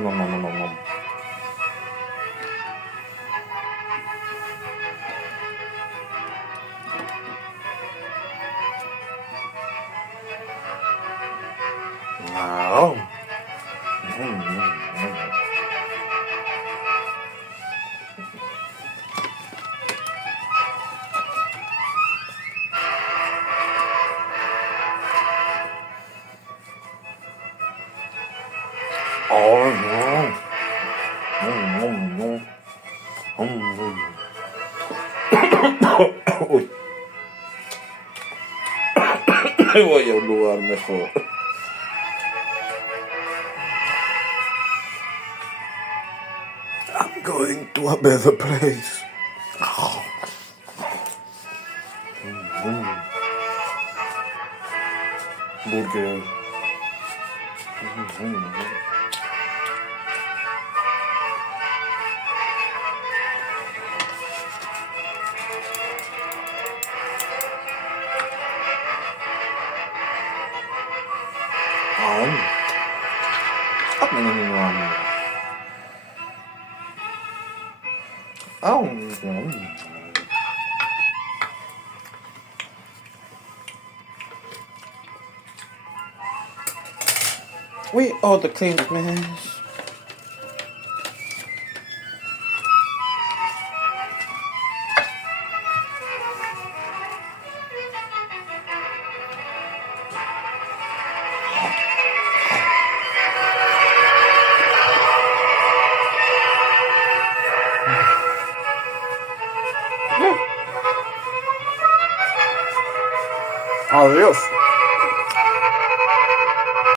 nom, nom, nom, nom, nom, nom. Wow. Oh, no. Uy. Me voy a un lugar mejor. I'm going to a better place. Burger. We are the cleanest mess. Adiós.